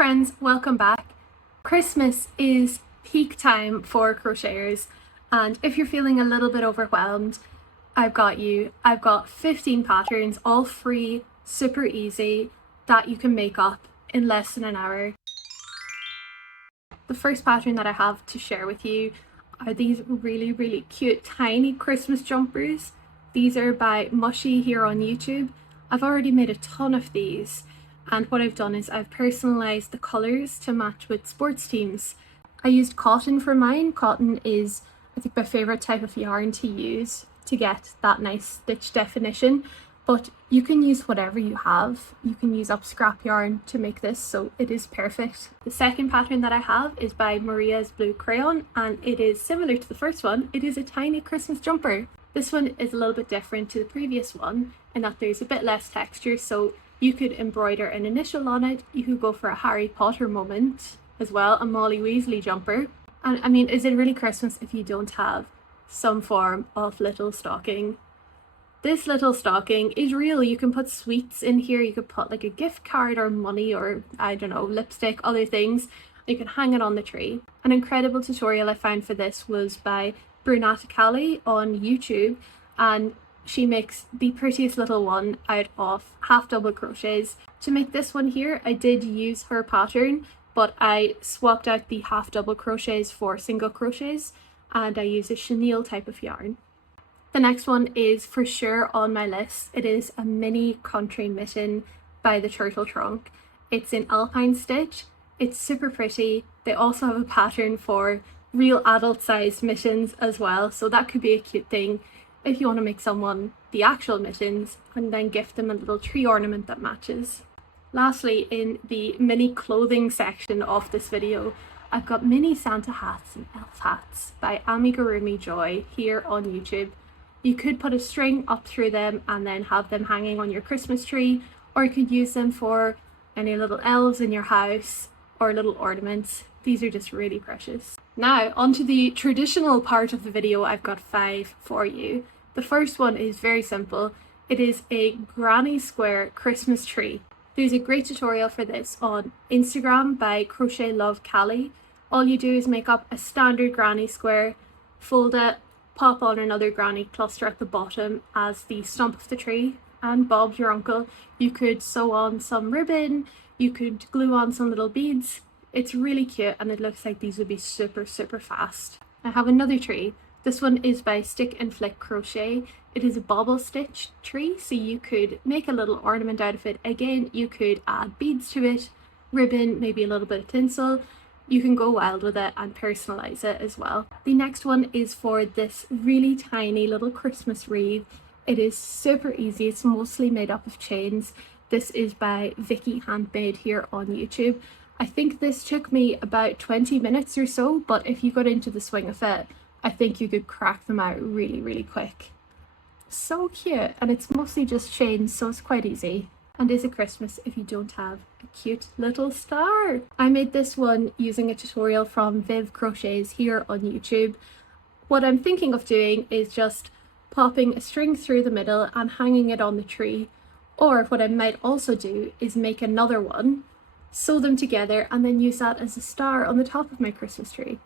friends, welcome back. Christmas is peak time for crocheters, and if you're feeling a little bit overwhelmed, I've got you. I've got 15 patterns, all free, super easy, that you can make up in less than an hour. The first pattern that I have to share with you are these really cute tiny Christmas jumpers. These are by Mushy here on YouTube. I've already made a ton of these, and what I've done is I've personalized the colors to match with sports teams. I used cotton for mine. Cotton is, I think, my favorite type of yarn to use to get that nice stitch definition, but you can use whatever you have. You can use up scrap yarn to make this, so it is perfect. The second pattern that I have is by Maria's Blue Crayon, and it is similar to the first one. It is a tiny Christmas jumper. This one is a little bit different to the previous one in that there's a bit less texture, so you could embroider an initial on it. You could go for a Harry Potter moment as well, a Molly Weasley jumper. And I mean, is it really Christmas if you don't have some form of little stocking? This little stocking is real. You can put sweets in here. You could put like a gift card or money or, I don't know, lipstick, other things. You can hang it on the tree. An incredible tutorial I found for this was by Brunata Callie on YouTube, and she makes the prettiest little one out of half double crochets. To make this one here, I did use her pattern, but I swapped out the half double crochets for single crochets, and I used a chenille type of yarn. The next one is for sure on my list. It is a mini country mitten by the Turtle Trunk. It's in alpine stitch. It's super pretty. They also have a pattern for real adult sized mittens as well, so that could be a cute thing if you want to make someone the actual mittens and then gift them a little tree ornament that matches. Lastly, in the mini clothing section of this video, I've got mini Santa hats and elf hats by Amigurumi Joy here on YouTube. You could put a string up through them and then have them hanging on your Christmas tree, or you could use them for any little elves in your house or little ornaments. These are just really precious. Now, onto the traditional part of the video. I've got 5 for you. The first one is very simple. It is a granny square Christmas tree. There's a great tutorial for this on Instagram by Crochet Love Callie. All you do is make up a standard granny square, fold it, pop on another granny cluster at the bottom as the stump of the tree, and Bob's your uncle. You could sew on some ribbon, you could glue on some little beads. It's really cute, and it looks like these would be super fast. I have another tree. This one is by Stick and Flick Crochet. It is a bobble stitch tree, so you could make a little ornament out of it. Again, you could add beads to it, ribbon, maybe a little bit of tinsel. You can go wild with it and personalize it as well. The next one is for this really tiny little Christmas wreath. It is super easy. It's mostly made up of chains. This is by Vicky Handmade here on YouTube. I think this took me about 20 minutes or so, but if you got into the swing of it, I think you could crack them out really quick. So cute, and it's mostly just chains, so it's quite easy. And is it Christmas if you don't have a cute little star? I made this one using a tutorial from Viv Crochets here on YouTube. What I'm thinking of doing is just popping a string through the middle and hanging it on the tree. Or what I might also do is make another one, sew them together, and then use that as a star on the top of my Christmas tree.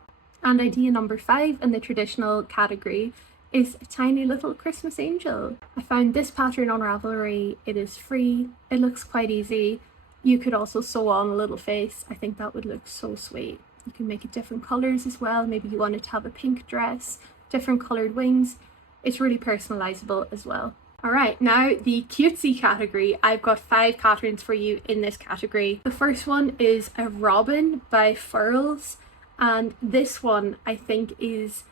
And idea number 5 in the traditional category is a tiny little Christmas angel. I found this pattern on Ravelry. It is free. It looks quite easy. You could also sew on a little face. I think that would look so sweet. You can make it different colors as well. Maybe you wanted to have a pink dress, different colored wings. It's really personalizable as well. Alright, now the cutesy category. I've got 5 patterns for you in this category. The first one is a robin by Furls, and this one I think is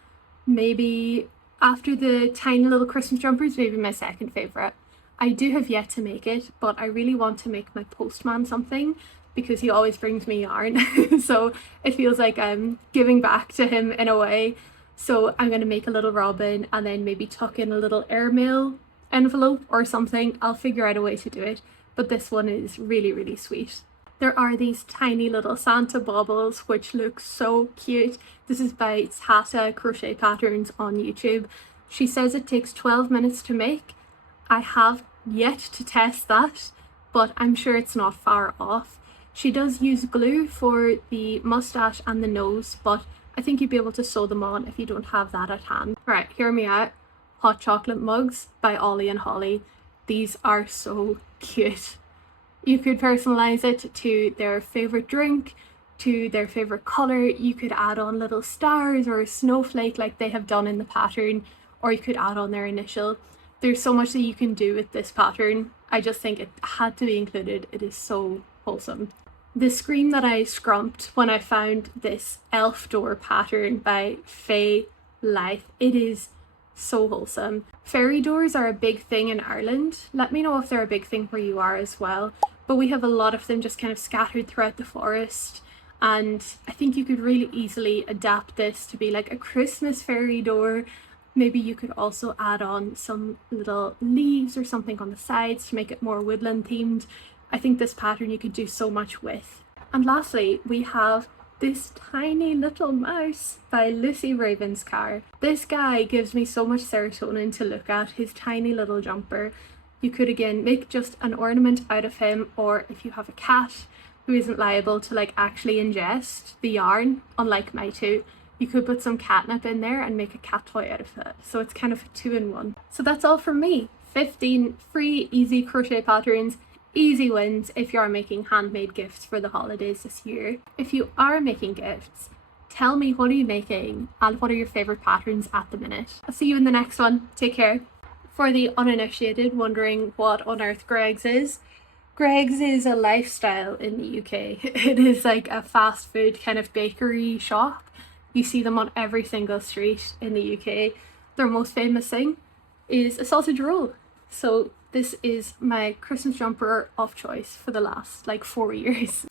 maybe, after the tiny little Christmas jumpers, maybe my second favourite. I do have yet to make it, but I really want to make my postman something because he always brings me yarn. So it feels like I'm giving back to him in a way. So I'm going to make a little robin and then maybe tuck in a little airmail envelope or something. I'll figure out a way to do it, but this one is really sweet. There are these tiny little Santa baubles which look so cute. This is by Tata Crochet Patterns on YouTube. She says it takes 12 minutes to make. I have yet to test that, but I'm sure it's not far off. She does use glue for the mustache and the nose, but I think you'd be able to sew them on if you don't have that at hand. Right, hear me out. Hot chocolate mugs by Ollie and Holly. These are so cute. You could personalize it to their favorite drink, to their favorite color. You could add on little stars or a snowflake like they have done in the pattern, or you could add on their initial. There's so much that you can do with this pattern. I just think it had to be included. It is so wholesome. The scream that I scrumped when I found this elf door pattern by Faye Life, it is so wholesome. Fairy doors are a big thing in Ireland. Let me know if they're a big thing where you are as well. But we have a lot of them just kind of scattered throughout the forest. And I think you could really easily adapt this to be like a Christmas fairy door. Maybe you could also add on some little leaves or something on the sides to make it more woodland themed. I think this pattern you could do so much with. And lastly, we have this tiny little mouse by Lucy Ravenscar. This guy gives me so much serotonin to look at, his tiny little jumper. You could again make just an ornament out of him, or if you have a cat who isn't liable to like actually ingest the yarn, unlike my two, you could put some catnip in there and make a cat toy out of it. So it's kind of a 2-in-1. So that's all from me. 15 free easy crochet patterns. Easy wins if you are making handmade gifts for the holidays this year. If you are making gifts, tell me what are you making and what are your favourite patterns at the minute. I'll see you in the next one. Take care. For the uninitiated wondering what on earth Greggs is a lifestyle in the UK. It is like a fast food kind of bakery shop. You see them on every single street in the UK. Their most famous thing is a sausage roll. So this is my Christmas jumper of choice for the last like 4 years.